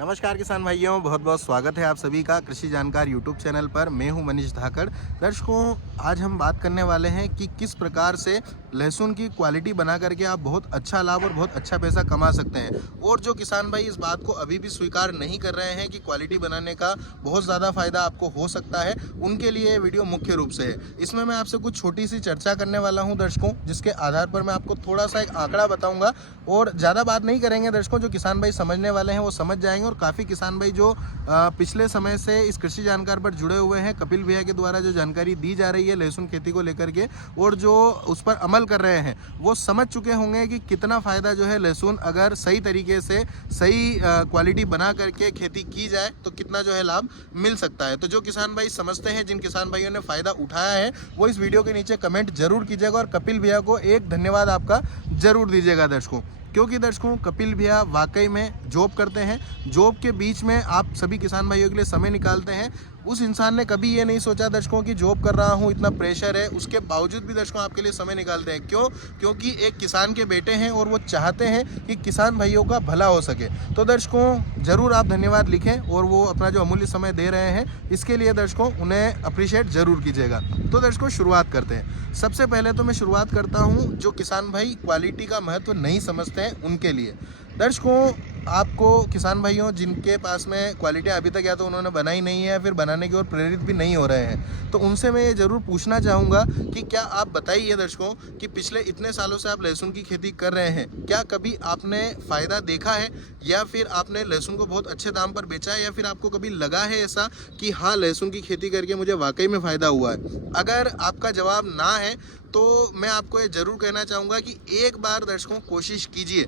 नमस्कार किसान भाइयों, बहुत बहुत स्वागत है आप सभी का कृषि जानकार यूट्यूब चैनल पर। मैं हूं मनीष धाकड़। दर्शकों, आज हम बात करने वाले हैं कि किस प्रकार से लहसुन की क्वालिटी बना करके आप बहुत अच्छा लाभ और बहुत अच्छा पैसा कमा सकते हैं। और जो किसान भाई इस बात को अभी भी स्वीकार नहीं कर रहे हैं कि क्वालिटी बनाने का बहुत ज़्यादा फायदा आपको हो सकता है, उनके लिए ये वीडियो मुख्य रूप से है। इसमें मैं आपसे कुछ छोटी सी चर्चा करने वाला हूँ दर्शकों, जिसके आधार पर मैं आपको थोड़ा सा एक आंकड़ा बताऊँगा और ज़्यादा बात नहीं करेंगे दर्शकों। जो किसान भाई समझने वाले हैं वो समझ जाएंगे। और काफ़ी किसान भाई जो पिछले समय से इस कृषि जानकार पर जुड़े हुए हैं, कपिल भैया के द्वारा जो जानकारी दी जा रही है लहसुन खेती को लेकर के, और जो उस पर अमल कर रहे हैं, वो समझ चुके होंगे कि कितना फ़ायदा जो है लहसुन अगर सही तरीके से सही क्वालिटी बना करके खेती की जाए तो कितना जो है लाभ मिल सकता है। तो जो किसान भाई समझते हैं, जिन किसान भाइयों ने फ़ायदा उठाया है, वो इस वीडियो के नीचे कमेंट जरूर कीजिएगा और कपिल भैया को एक धन्यवाद आपका जरूर दीजिएगा दर्शकों। क्योंकि दर्शकों, कपिल भैया वाकई में जॉब करते हैं। जॉब के बीच में आप सभी किसान भाइयों के लिए समय निकालते हैं। उस इंसान ने कभी ये नहीं सोचा दर्शकों कि जॉब कर रहा हूँ, इतना प्रेशर है, उसके बावजूद भी दर्शकों आपके लिए समय निकालते हैं। क्यों? क्योंकि एक किसान के बेटे हैं और वो चाहते हैं कि किसान भाइयों का भला हो सके। तो दर्शकों, ज़रूर आप धन्यवाद लिखें और वो अपना जो अमूल्य समय दे रहे हैं, इसके लिए दर्शकों उन्हें अप्रिशिएट ज़रूर कीजिएगा। तो दर्शकों, शुरुआत करते हैं। सबसे पहले तो मैं शुरुआत करता हूँ जो किसान भाई क्वालिटी का महत्व नहीं समझते हैं उनके लिए। दर्शकों, आपको किसान भाइयों जिनके पास में क्वालिटी अभी तक या तो उन्होंने बनाई नहीं है या फिर बनाने की ओर प्रेरित भी नहीं हो रहे हैं, तो उनसे मैं ये ज़रूर पूछना चाहूँगा कि क्या आप बताइए दर्शकों कि पिछले इतने सालों से आप लहसुन की खेती कर रहे हैं, क्या कभी आपने फ़ायदा देखा है या फिर आपने लहसुन को बहुत अच्छे दाम पर बेचा है, या फिर आपको कभी लगा है ऐसा कि हाँ, लहसुन की खेती करके मुझे वाकई में फ़ायदा हुआ है? अगर आपका जवाब ना है तो मैं आपको ये ज़रूर कहना चाहूँगा कि एक बार दर्शकों कोशिश कीजिए।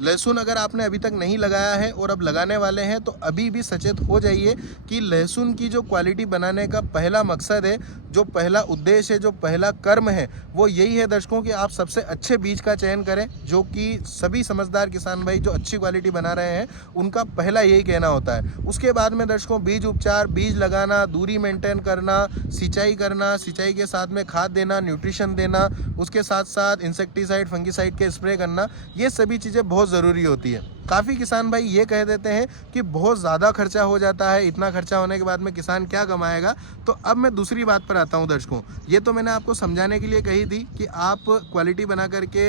लहसुन अगर आपने अभी तक नहीं लगाया है और अब लगाने वाले हैं, तो अभी भी सचेत हो जाइए कि लहसुन की जो क्वालिटी बनाने का पहला मकसद है, जो पहला उद्देश्य है, जो पहला कर्म है, वो यही है दर्शकों कि आप सबसे अच्छे बीज का चयन करें। जो कि सभी समझदार किसान भाई जो अच्छी क्वालिटी बना रहे हैं, उनका पहला यही कहना होता है। उसके बाद में दर्शकों बीज उपचार, बीज लगाना, दूरी मेंटेन करना, सिंचाई के साथ में खाद देना, न्यूट्रिशन देना, उसके साथ साथ इंसेक्टिसाइड, फंगिसाइड के स्प्रे करना, ये सभी चीज़ें बहुत ज़रूरी होती है। काफ़ी किसान भाई ये कह देते हैं कि बहुत ज़्यादा खर्चा हो जाता है, इतना खर्चा होने के बाद में किसान क्या कमाएगा। तो अब मैं दूसरी बात पर आता हूँ दर्शकों। ये तो मैंने आपको समझाने के लिए कही थी कि आप क्वालिटी बना करके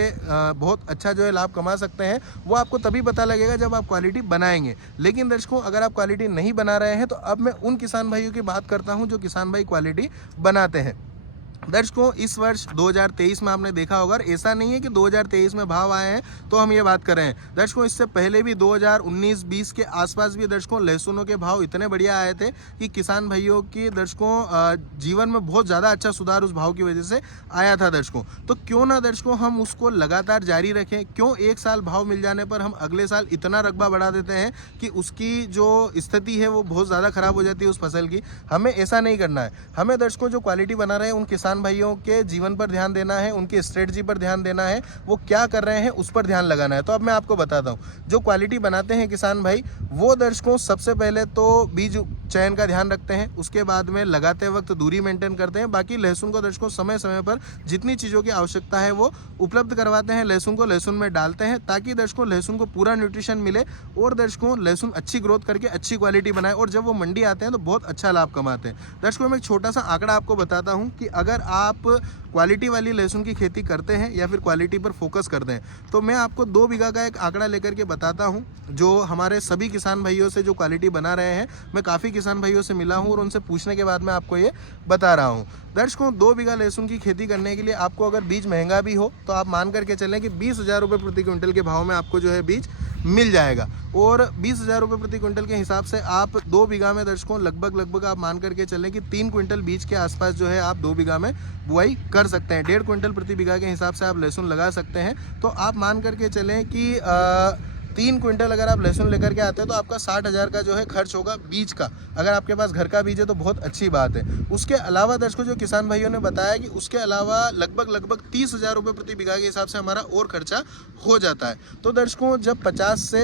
बहुत अच्छा जो है लाभ कमा सकते हैं। वो आपको तभी पता लगेगा जब आप क्वालिटी बनाएंगे। लेकिन दर्शकों, अगर आप क्वालिटी नहीं बना रहे हैं, तो अब मैं उन किसान भाइयों की बात करता हूँ जो किसान भाई क्वालिटी बनाते हैं। दर्शकों, इस वर्ष 2023 में आपने देखा होगा, ऐसा नहीं है कि 2023 में भाव आए हैं तो हम ये बात कर रहे हैं दर्शकों। इससे पहले भी 2019-20 के आसपास भी दर्शकों लहसुनों के भाव इतने बढ़िया आए थे कि किसान भाइयों की दर्शकों जीवन में बहुत ज़्यादा अच्छा सुधार उस भाव की वजह से आया था दर्शकों। तो क्यों ना दर्शकों हम उसको लगातार जारी रखें। क्यों एक साल भाव मिल जाने पर हम अगले साल इतना रकबा बढ़ा देते हैं कि उसकी जो स्थिति है वो बहुत ज़्यादा खराब हो जाती है उस फसल की। हमें ऐसा नहीं करना है। हमें दर्शकों जो क्वालिटी बना रहे हैं उन किसान भाइयों के जीवन पर ध्यान देना है, उनकी स्ट्रेटजी पर ध्यान देना है, वो क्या कर रहे हैं उस पर ध्यान लगाना है। तो अब मैं आपको बताता हूँ, जो क्वालिटी बनाते हैं किसान भाई, वो दर्शकों सबसे पहले तो बीज चयन का ध्यान रखते हैं, उसके बाद में लगाते वक्त दूरी मेंटेन करते हैं। बाकी लहसुन को दर्शकों समय समय पर जितनी चीज़ों की आवश्यकता है वो उपलब्ध करवाते हैं, लहसुन को लहसुन में डालते हैं, ताकि दर्शकों लहसुन को पूरा न्यूट्रिशन मिले और दर्शकों लहसुन अच्छी ग्रोथ करके अच्छी क्वालिटी बनाए, और जब वो मंडी आते हैं तो बहुत अच्छा लाभ कमाते हैं। दर्शकों, मैं एक छोटा सा आंकड़ा आपको बताता हूँ कि अगर आप क्वालिटी वाली लहसुन की खेती करते हैं या फिर क्वालिटी पर फोकस करते हैं, तो मैं आपको 2 बीघा का एक आंकड़ा लेकर के बताता हूं, जो हमारे सभी किसान भाइयों से जो क्वालिटी बना रहे हैं, मैं काफ़ी किसान भाइयों से मिला हूं और उनसे पूछने के बाद मैं आपको ये बता रहा हूं। दर्शकों, 2 बीघा लहसुन की खेती करने के लिए आपको अगर बीज महंगा भी हो तो आप मान करके चलें कि 20,000 रुपये प्रति क्विंटल के भाव में आपको जो है बीज मिल जाएगा। और 20,000 रुपये प्रति क्विंटल के हिसाब से आप 2 बीघा में दर्शकों लगभग आप मान करके चलें कि 3 क्विंटल बीज के आसपास जो है आप 2 बीघा में बुआई कर सकते हैं। 1.5 क्विंटल प्रति बीघा के हिसाब से आप लहसुन लगा सकते हैं। तो आप मान करके चलें कि 3 क्विंटल अगर आप लहसुन लेकर के आते हैं तो आपका 60,000 का जो है खर्च होगा बीज का। अगर आपके पास घर का बीज है तो बहुत अच्छी बात है। उसके अलावा दर्शकों, जो किसान भाइयों ने बताया कि उसके अलावा लगभग 30,000 रुपये प्रति बीघा के हिसाब से हमारा और खर्चा हो जाता है। तो दर्शकों, जब 50 से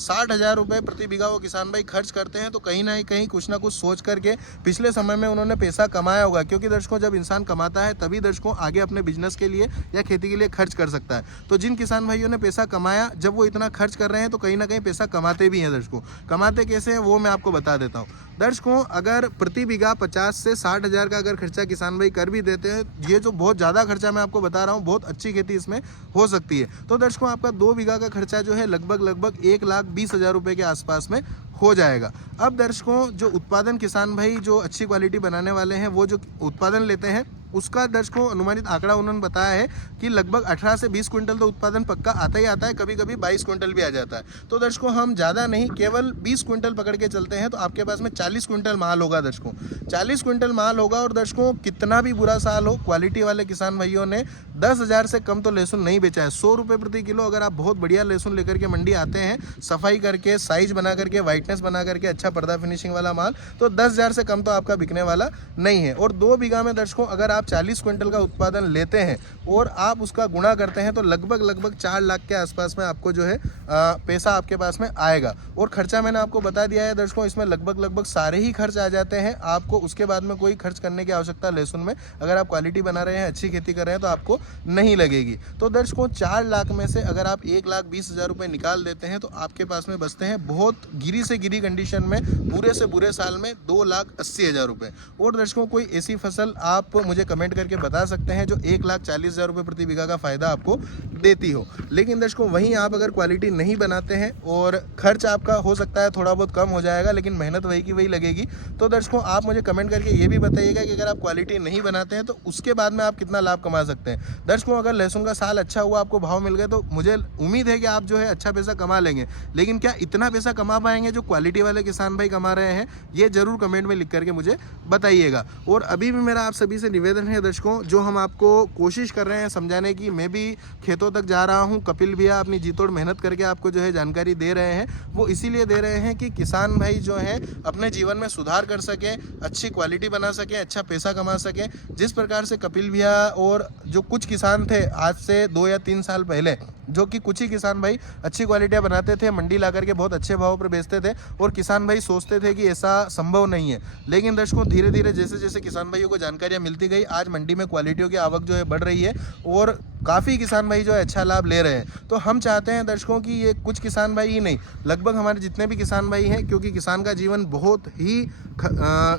60,000 रुपये प्रति बीघा वो किसान भाई खर्च करते हैं, तो कहीं ना कहीं कुछ ना कुछ सोच करके पिछले समय में उन्होंने पैसा कमाया होगा। क्योंकि दर्शकों, जब इंसान कमाता है तभी दर्शकों आगे अपने बिजनेस के लिए या खेती के लिए खर्च कर सकता है। तो जिन किसान भाइयों ने पैसा कमाया, जब वो इतना खर्च खर्च कर रहे हैं तो कहीं ना कहीं पैसा कमाते भी हैं दर्शकों। कमाते कैसे हैं वो मैं आपको बता देता हूँ। दर्शकों, अगर प्रति बीघा 50 से 60 हज़ार का अगर खर्चा किसान भाई कर भी देते हैं, ये जो बहुत ज़्यादा खर्चा मैं आपको बता रहा हूँ, बहुत अच्छी खेती इसमें हो सकती है। तो दर्शकों, आपका 2 बीघा का खर्चा जो है लगभग 1,20,000 रुपये के आसपास में हो जाएगा। अब दर्शकों, जो उत्पादन किसान भाई जो अच्छी क्वालिटी बनाने वाले हैं, वो जो उत्पादन लेते हैं उसका दर्शकों अनुमानित आंकड़ा उन्होंने बताया है कि लगभग 18 से 20 क्विंटल तो उत्पादन पक्का आता ही आता है, कभी कभी 22 क्विंटल भी आ जाता है। तो दर्शकों, हम ज़्यादा नहीं, केवल 20 क्विंटल पकड़ के चलते हैं तो आपके पास में 40 क्विंटल माल होगा दर्शकों। 40 क्विंटल माल होगा। और दर्शकों, कितना भी बुरा साल हो, क्वालिटी वाले किसान भाइयों ने 10,000 से कम तो लहसुन नहीं बेचा है। 100 रुपये प्रति किलो अगर आप बहुत बढ़िया लहसुन लेकर के मंडी आते हैं, सफाई करके, साइज बना करके, वाइटनेस बना करके, अच्छा पर्दा फिनिशिंग वाला माल, तो 10,000 से कम तो आपका बिकने वाला नहीं है। और 2 बीघा में दर्शकों अगर आप 40 क्विंटल का उत्पादन लेते हैं और आप उसका गुणा करते हैं तो लगभग 4 लाख के आसपास में आपको जो है पैसा आपके पास में आएगा। और खर्चा मैंने आपको बता दिया है दर्शकों, इसमें लगभग सारे ही खर्च आ जाते हैं। आपको उसके बाद में कोई खर्च करने की आवश्यकता लहसुन में, अगर आप क्वालिटी बना रहे हैं, अच्छी खेती कर रहे हैं, तो आपको नहीं लगेगी। तो दर्शकों, 4 लाख में से अगर आप 1,20,000 रुपये निकाल देते हैं तो आपके पास में बचते हैं बहुत गिरी से गिरी कंडीशन में बुरे से बुरे साल में 2,80,000 रुपये। और दर्शकों, कोई ऐसी फसल आप मुझे कमेंट करके बता सकते हैं जो 1,40,000 रुपये प्रति बीघा का फायदा आपको देती हो। लेकिन दर्शकों, वहीं आप अगर क्वालिटी नहीं बनाते हैं और खर्च आपका हो सकता है थोड़ा बहुत कम हो जाएगा, लेकिन मेहनत वही की वही लगेगी। तो दर्शकों, आप मुझे कमेंट करके ये भी बताइएगा कि अगर आप क्वालिटी नहीं बनाते हैं तो उसके बाद में आप कितना लाभ कमा सकते हैं। दर्शकों, अगर लहसुन का साल अच्छा हुआ, आपको भाव मिल गए, तो मुझे उम्मीद है कि आप जो है अच्छा पैसा कमा लेंगे। लेकिन क्या इतना पैसा कमा पाएंगे जो क्वालिटी वाले किसान भाई कमा रहे हैं? ये जरूर कमेंट में लिख करके मुझे बताइएगा। और अभी भी मेरा आप सभी से निवेदन है दर्शकों, जो हम आपको कोशिश कर रहे हैं समझाने की, मैं भी खेतों तक जा रहा हूं, कपिल भैया अपनी जी तोड़ मेहनत करके आपको जो है जानकारी दे रहे हैं, वो इसीलिए दे रहे हैं कि किसान भाई जो है अपने जीवन में सुधार कर सके, अच्छी क्वालिटी बना सके, अच्छा पैसा कमा सके। जिस प्रकार से कपिल भैया और जो कुछ किसान थे आज से 2 या 3 साल पहले, जो कि कुछ ही किसान भाई अच्छी क्वालिटियाँ बनाते थे, मंडी ला करके बहुत अच्छे भाव पर बेचते थे और किसान भाई सोचते थे कि ऐसा संभव नहीं है। लेकिन दर्शकों, धीरे धीरे जैसे जैसे किसान भाइयों को जानकारियाँ मिलती गई, आज मंडी में क्वालिटियों की आवक जो है बढ़ रही है और काफ़ी किसान भाई जो है अच्छा लाभ ले रहे हैं। तो हम चाहते हैं दर्शकों कि ये कुछ किसान भाई ही नहीं, लगभग हमारे जितने भी किसान भाई हैं, क्योंकि किसान का जीवन बहुत ही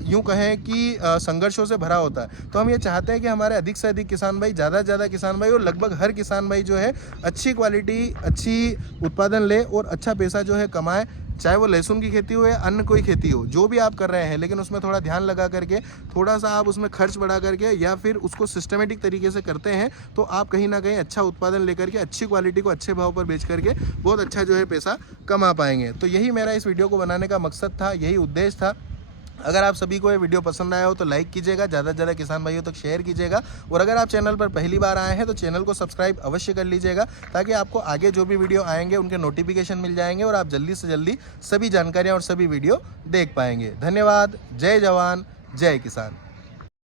यूँ कहें कि संघर्षों से भरा होता है, तो हम ये चाहते हैं कि हमारे अधिक से अधिक किसान भाई, ज़्यादा से ज़्यादा किसान भाई और लगभग हर किसान भाई जो है अच्छी क्वालिटी, अच्छी उत्पादन ले और अच्छा पैसा जो है कमाए। चाहे वो लहसुन की खेती हो या अन्य कोई खेती हो, जो भी आप कर रहे हैं, लेकिन उसमें थोड़ा ध्यान लगा करके, थोड़ा सा आप उसमें खर्च बढ़ा करके या फिर उसको सिस्टमेटिक तरीके से करते हैं तो आप कहीं ना कहीं अच्छा उत्पादन लेकर के, अच्छी क्वालिटी को अच्छे भाव पर बेच करके बहुत अच्छा जो है पैसा कमा पाएंगे। तो यही मेरा इस वीडियो को बनाने का मकसद था, यही उद्देश्य था। अगर आप सभी को ये वीडियो पसंद आया हो तो लाइक कीजिएगा, ज़्यादा से ज़्यादा किसान भाइयों तक शेयर कीजिएगा। और अगर आप चैनल पर पहली बार आए हैं तो चैनल को सब्सक्राइब अवश्य कर लीजिएगा, ताकि आपको आगे जो भी वीडियो आएंगे उनके नोटिफिकेशन मिल जाएंगे और आप जल्दी से जल्दी सभी जानकारियाँ और सभी वीडियो देख पाएंगे। धन्यवाद। जय जवान, जय किसान।